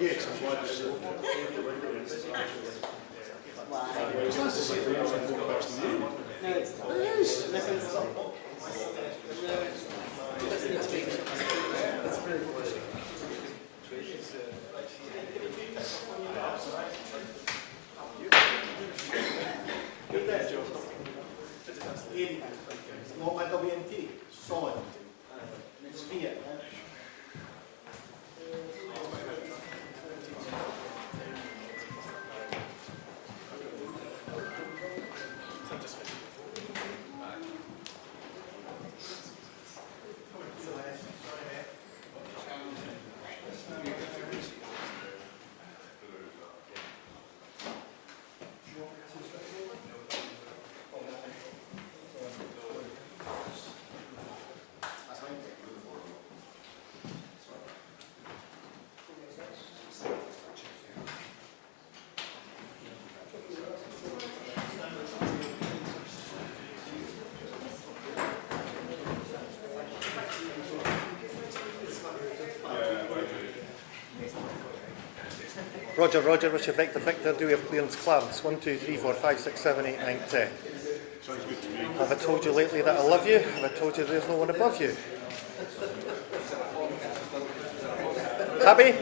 Yes, I'm glad to see it. It's nice to see the most important person in the room. No, it's not. It is. It's very good. Not my WNT, solid. Spear. Roger, Roger, Richard, Victor, Victor, do we have clearance? Clarence, 1, 2, 3, 4, 5, 6, 7, 8, 9, 10. Sounds good to me. Have I told you lately that I love you? Have I told you there's no one above you? Happy?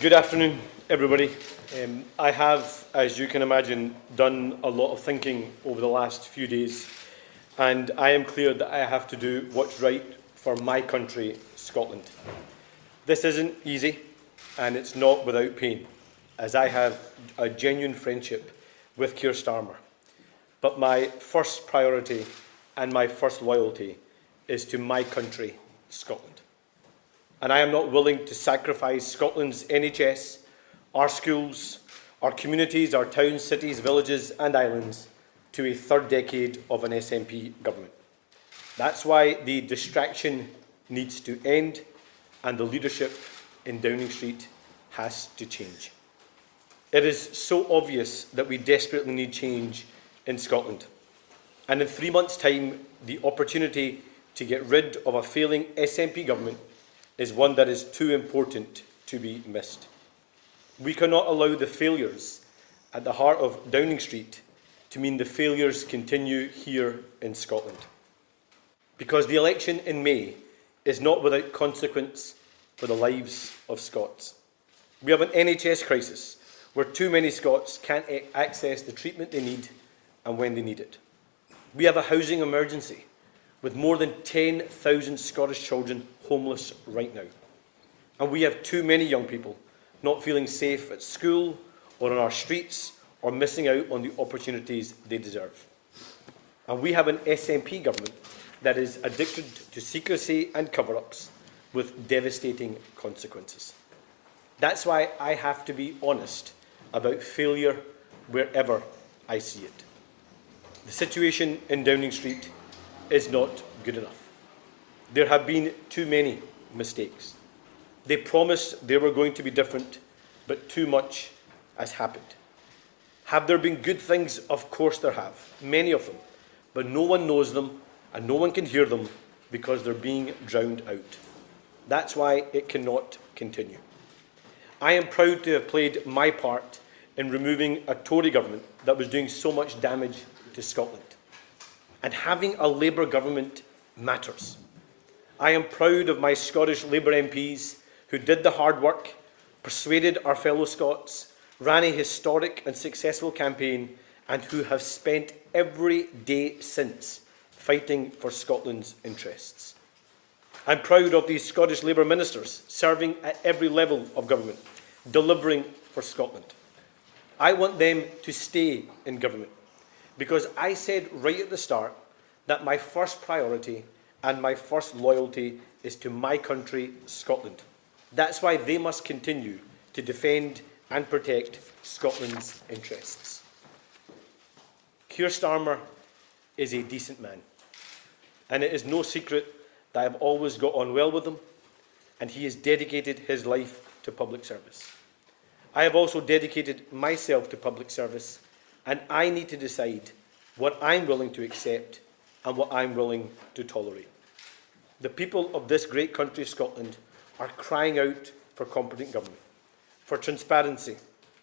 Good afternoon, everybody. I have, as you can imagine, done a lot of thinking over the last few days, and I am clear that I have to do what's right for my country, Scotland. This isn't easy, and it's not without pain, as I have a genuine friendship with Keir Starmer. But my first priority and my first loyalty is to my country, Scotland. And I am not willing to sacrifice Scotland's NHS, our schools, our communities, our towns, cities, villages and islands to a third decade of an SNP government. That's why the distraction needs to end and the leadership in Downing Street has to change. It is so obvious that we desperately need change in Scotland. And in 3 months' time, the opportunity to get rid of a failing SNP government is one that is too important to be missed. We cannot allow the failures at the heart of Downing Street to mean the failures continue here in Scotland. Because the election in May is not without consequence for the lives of Scots. We have an NHS crisis where too many Scots can't access the treatment they need and when they need it. We have a housing emergency with more than 10,000 Scottish children homeless right now. And we have too many young people not feeling safe at school or on our streets or missing out on the opportunities they deserve. And we have an SNP government that is addicted to secrecy and cover-ups with devastating consequences. That's why I have to be honest about failure wherever I see it. The situation in Downing Street is not good enough. There have been too many mistakes. They promised they were going to be different, but too much has happened. Have there been good things? Of course there have, many of them, but no one knows them and no one can hear them because they're being drowned out. That's why it cannot continue. I am proud to have played my part in removing a Tory government that was doing so much damage to Scotland. And having a Labour government matters. I am proud of my Scottish Labour MPs who did the hard work, persuaded our fellow Scots, ran a historic and successful campaign, and who have spent every day since fighting for Scotland's interests. I'm proud of these Scottish Labour ministers serving at every level of government, delivering for Scotland. I want them to stay in government, because I said right at the start that my first priority and my first loyalty is to my country, Scotland. That's why they must continue to defend and protect Scotland's interests. Keir Starmer is a decent man, and it is no secret that I have always got on well with him, and he has dedicated his life to public service. I have also dedicated myself to public service, and I need to decide what I'm willing to accept and what I'm willing to tolerate. The people of this great country, Scotland, are crying out for competent government, for transparency,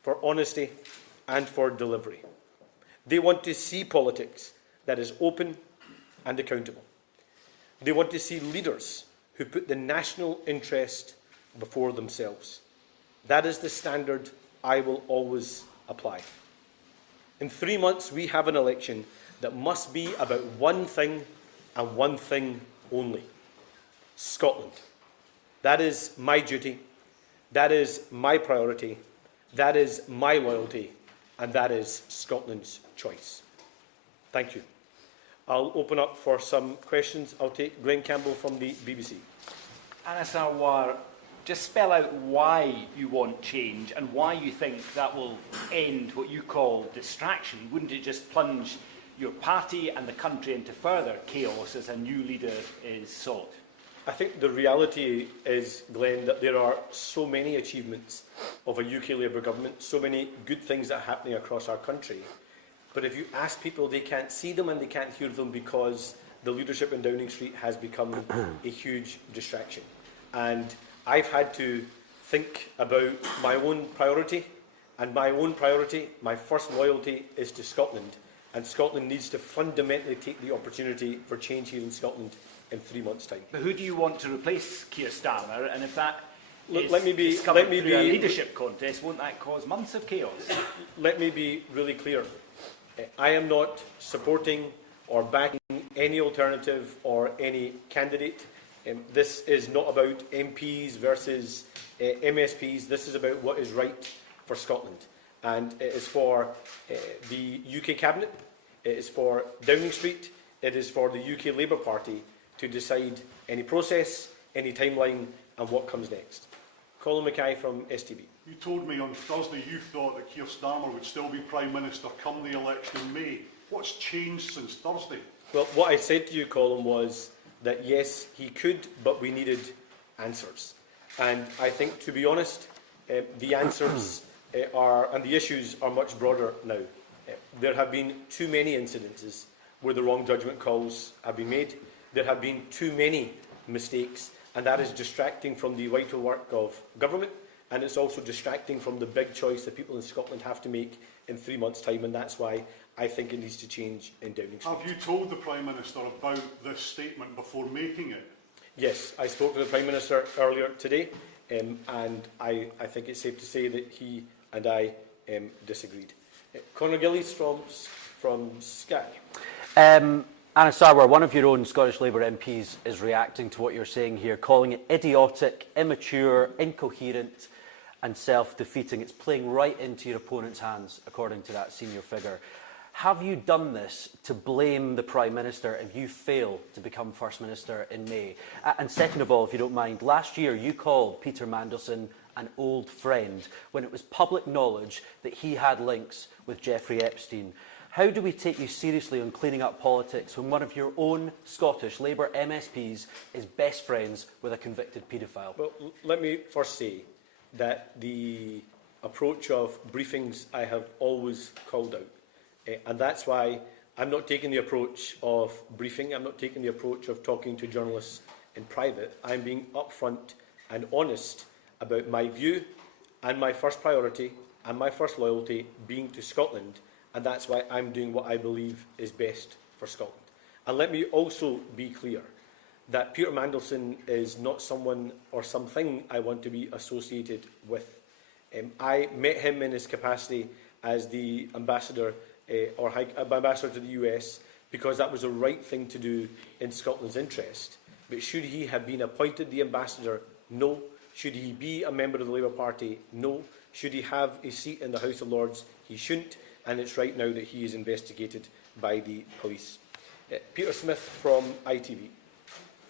for honesty, and for delivery. They want to see politics that is open and accountable. They want to see leaders who put the national interest before themselves. That is the standard I will always apply. In 3 months, we have an election that must be about one thing and one thing only: Scotland. That is my duty, that is my priority, that is my loyalty, and that is Scotland's choice. Thank you. I'll open up for some questions. I'll take Glenn Campbell from the BBC. Anas Sarwar, just spell out why you want change and why you think that will end what you call distraction. Wouldn't it just plunge your party and the country into further chaos as a new leader is sought? I think the reality is, Glenn, that there are so many achievements of a UK Labour government, so many good things that are happening across our country. But if you ask people, they can't see them and they can't hear them because the leadership in Downing Street has become a huge distraction. And I've had to think about my own priority, and my own priority, my first loyalty, is to Scotland. And Scotland needs to fundamentally take the opportunity for change here in Scotland in 3 months' time. But who do you want to replace Keir Starmer? And if that is let me be discovered through a leadership contest, won't that cause months of chaos? Let me be really clear. I am not supporting or backing any alternative or any candidate. This is not about MPs versus MSPs. This is about what is right for Scotland. And it is for the UK Cabinet, it is for Downing Street, it is for the UK Labour Party to decide any process, any timeline, and what comes next. Colin Mackay from STV. You told me on Thursday you thought that Keir Starmer would still be Prime Minister come the election in May. What's changed since Thursday? Well, what I said to you, Colin, was that yes, he could, but we needed answers. And I think, to be honest, the answers and the issues are much broader now. There have been too many incidences where the wrong judgment calls have been made. There have been too many mistakes, and that is distracting from the vital work of government, and it's also distracting from the big choice that people in Scotland have to make in 3 months' time, and that's why I think it needs to change in Downing Street. Have you told the Prime Minister about this statement before making it? Yes, I spoke to the Prime Minister earlier today, and I think it's safe to say that he and I disagreed. Conor Gillies from Sky. Anas Sarwar, one of your own Scottish Labour MPs is reacting to what you're saying here, calling it idiotic, immature, incoherent and self-defeating. It's playing right into your opponent's hands, according to that senior figure. Have you done this to blame the Prime Minister if you fail to become First Minister in May? And second of all, if you don't mind, last year you called Peter Mandelson an old friend when it was public knowledge that he had links with Jeffrey Epstein. How do we take you seriously on cleaning up politics when one of your own Scottish Labour MSPs is best friends with a convicted paedophile? Well, let me first say that the approach of briefings I have always called out. And that's why I'm not taking the approach of briefing, I'm not taking the approach of talking to journalists in private. I'm being upfront and honest about my view and my first priority and my first loyalty being to Scotland, and that's why I'm doing what I believe is best for Scotland. And let me also be clear that Peter Mandelson is not someone or something I want to be associated with. I met him in his capacity as the ambassador ambassador to the US because that was the right thing to do in Scotland's interest. But should he have been appointed the ambassador? No. Should he be a member of the Labour Party? No. Should he have a seat in the House of Lords? he shouldn't, and it's right now that he is investigated by the police. Peter Smith from ITV.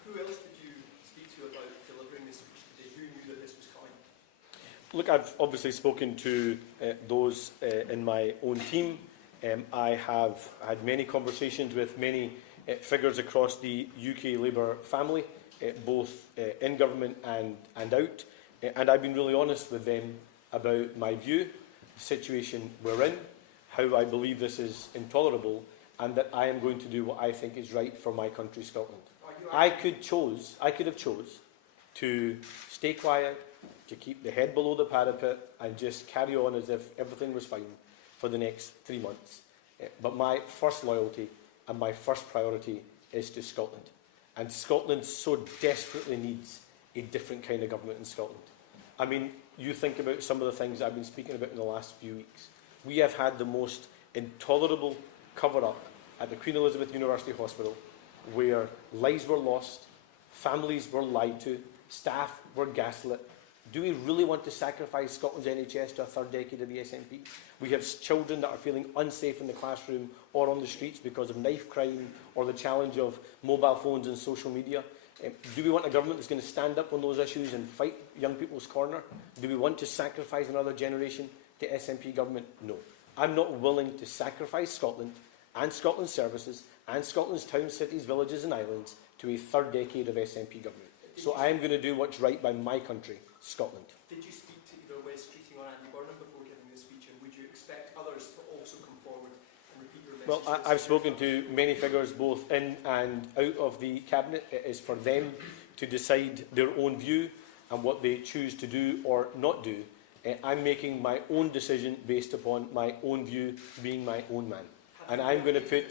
Who else did you speak to about delivering this speech today? Who knew that this was coming? Look, I've obviously spoken to those in my own team. I have had many conversations with many figures across the UK Labour family, both in government and out. And I've been really honest with them about my view, the situation we're in, how I believe this is intolerable, and that I am going to do what I think is right for my country, Scotland. I could have chose to stay quiet, to keep the head below the parapet, and just carry on as if everything was fine for the next 3 months. But my first loyalty and my first priority is to Scotland. And Scotland so desperately needs a different kind of government in Scotland. I mean, you think about some of the things I've been speaking about in the last few weeks. We have had the most intolerable cover-up at the Queen Elizabeth University Hospital, where lives were lost, families were lied to, staff were gaslit. Do we really want to sacrifice Scotland's NHS to a third decade of the SNP? We have children that are feeling unsafe in the classroom or on the streets because of knife crime or the challenge of mobile phones and social media. Do we want a government that's going to stand up on those issues and fight young people's corner? Do we want to sacrifice another generation to SNP government? No. I'm not willing to sacrifice Scotland and Scotland's services and Scotland's towns, cities, villages and islands to a third decade of SNP government. So I am going to do what's right by my country, Scotland. Did you speak to either Wes Streeting or Andy Burnham before giving this speech, and would you expect others to also come forward and repeat your message? Well, I've spoken to many figures both in and out of the Cabinet. It is for them to decide their own view and what they choose to do or not do. I'm making my own decision based upon my own view, being my own man. And I'm going to put...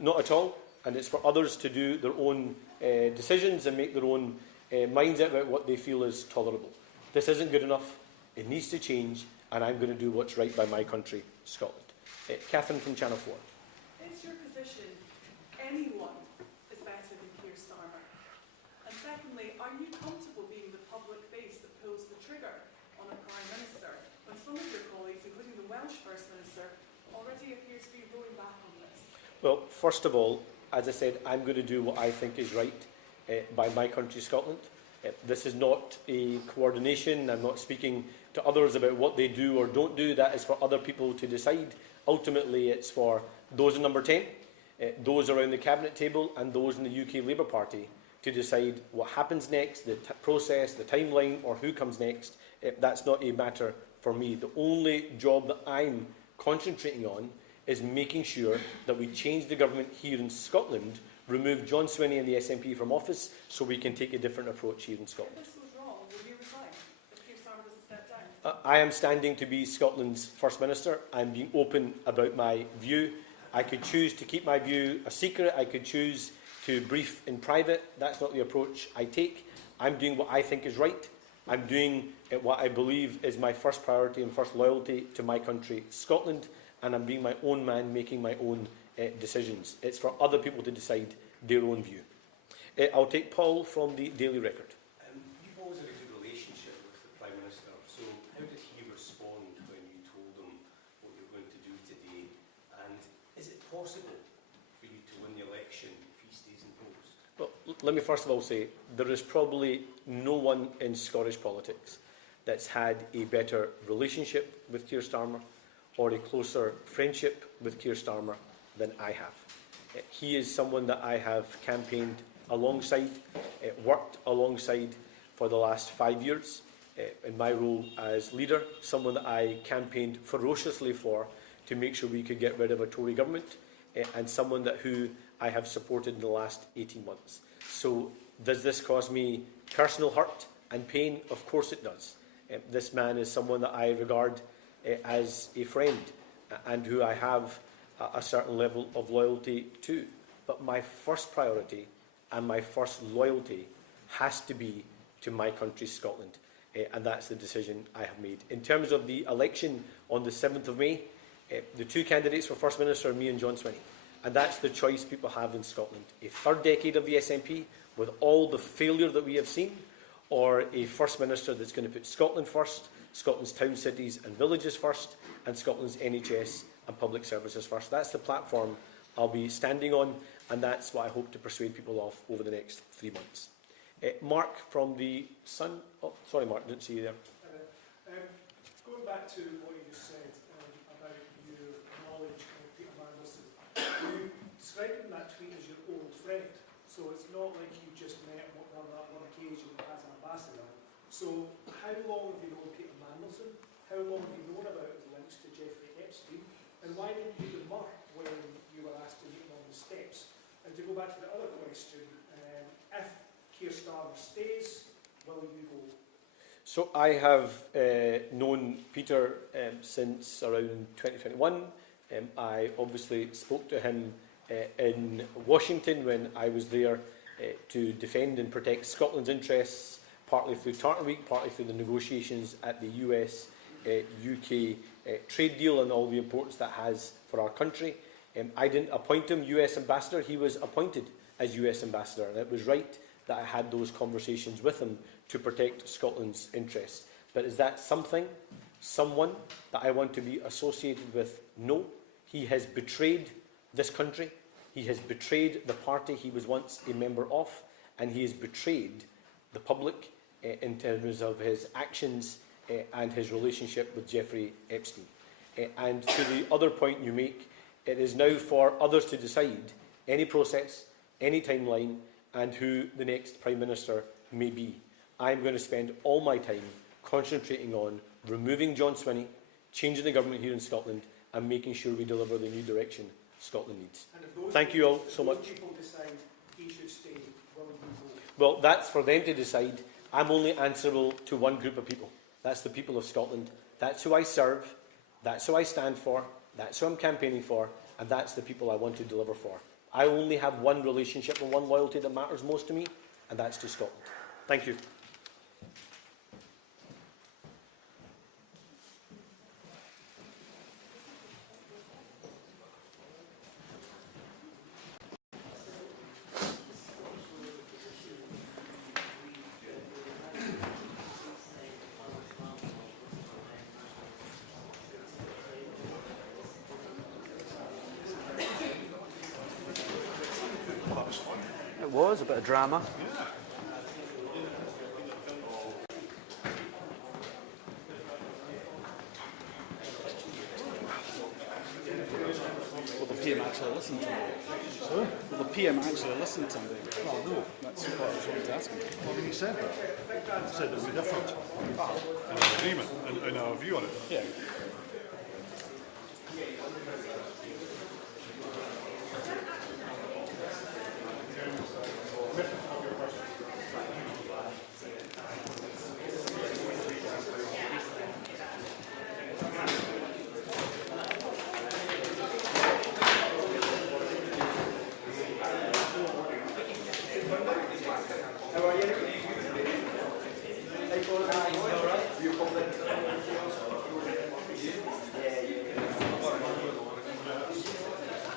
not at all. And it's for others to do their own decisions and make their own minds up about what they feel is tolerable. This isn't good enough. It needs to change. And I'm going to do what's right by my country, Scotland. Catherine from Channel 4. Is your position anyone is better than Keir Starmer? And secondly, are you comfortable being the public face that pulls the trigger on a Prime Minister when some of your colleagues, including the Welsh First Minister, already appear to be rolling back on this? Well, first of all, as I said, I'm going to do what I think is right by my country, Scotland. This is not a coordination. I'm not speaking to others about what they do or don't do. That is for other people to decide. Ultimately, it's for those in number 10, those around the Cabinet table and those in the UK Labour Party to decide what happens next, the process, the timeline, or who comes next. That's not a matter for me. The only job that I'm concentrating on is making sure that we change the government here in Scotland, remove John Swinney and the SNP from office so we can take a different approach here in Scotland. If this goes wrong, will you resign if Keir Starmer doesn't step down? I am standing to be Scotland's First Minister. I'm being open about my view. I could choose to keep my view a secret. I could choose to brief in private. That's not the approach I take. I'm doing what I think is right. I'm doing what I believe is my first priority and first loyalty to my country, Scotland, and I'm being my own man, making my own decisions. It's for other people to decide their own view. I'll take Paul from the Daily Record. You've always had a good relationship with the Prime Minister, so how did he respond when you told him what you're going to do today? And is it possible for you to win the election if he stays in post? Well, let me first of all say, there is probably no one in Scottish politics that's had a better relationship with Keir Starmer or a closer friendship with Keir Starmer than I have. He is someone that I have campaigned alongside, worked alongside for the last 5 years in my role as leader, someone that I campaigned ferociously for to make sure we could get rid of a Tory government, and someone who I have supported in the last 18 months. So does this cause me personal hurt and pain? Of course it does. This man is someone that I regard as a friend and who I have a certain level of loyalty to. But my first priority and my first loyalty has to be to my country, Scotland. And that's the decision I have made. In terms of the election on the 7th of May, the two candidates for First Minister are me and John Swinney. And that's the choice people have in Scotland. A third decade of the SNP with all the failure that we have seen, or a First Minister that's going to put Scotland first, Scotland's towns, cities and villages first, and Scotland's NHS and public services first. That's the platform I'll be standing on, and that's what I hope to persuade people of over the next 3 months. Mark from the Sun. Oh, sorry, Mark, didn't see you there. Going back to what you just said about your knowledge of Peter Mandelson, you described him in that tweet as your old friend. So it's not like you just met him on that one occasion as an ambassador. So how long have you known Peter Mandelson? How long have you known about his links to Jeffrey Epstein? And why didn't you demur when you were asked to meet him on the steps? And to go back to the other question, if Keir Starmer stays, will you go? So I have known Peter since around 2021. I obviously spoke to him in Washington when I was there to defend and protect Scotland's interests, partly through Tartan Week, partly through the negotiations at the US-UK trade deal and all the importance that has for our country. I didn't appoint him US ambassador, he was appointed as US ambassador, and it was right that I had those conversations with him to protect Scotland's interests. But is that someone that I want to be associated with? No. He has betrayed this country, he has betrayed the party he was once a member of, and he has betrayed the public in terms of his actions and his relationship with Jeffrey Epstein. And to the other point you make, it is now for others to decide any process, any timeline, and who the next Prime Minister may be. I'm going to spend all my time concentrating on removing John Swinney, changing the government here in Scotland, and making sure we deliver the new direction Scotland needs. Thank you all so much. If people decide he should stay, will you go? Well, that's for them to decide. I'm only answerable to one group of people. That's the people of Scotland. That's who I serve. That's who I stand for. That's who I'm campaigning for. And that's the people I want to deliver for. I only have one relationship and one loyalty that matters most to me, and that's to Scotland. Thank you. It was a bit of drama. Will the PM actually listen to me? Sorry? Will the PM actually listen to me? Well, no. That's what I was wanting to ask him. Well, when he said that, he said that we're different in our agreement, in our view on it. Yeah.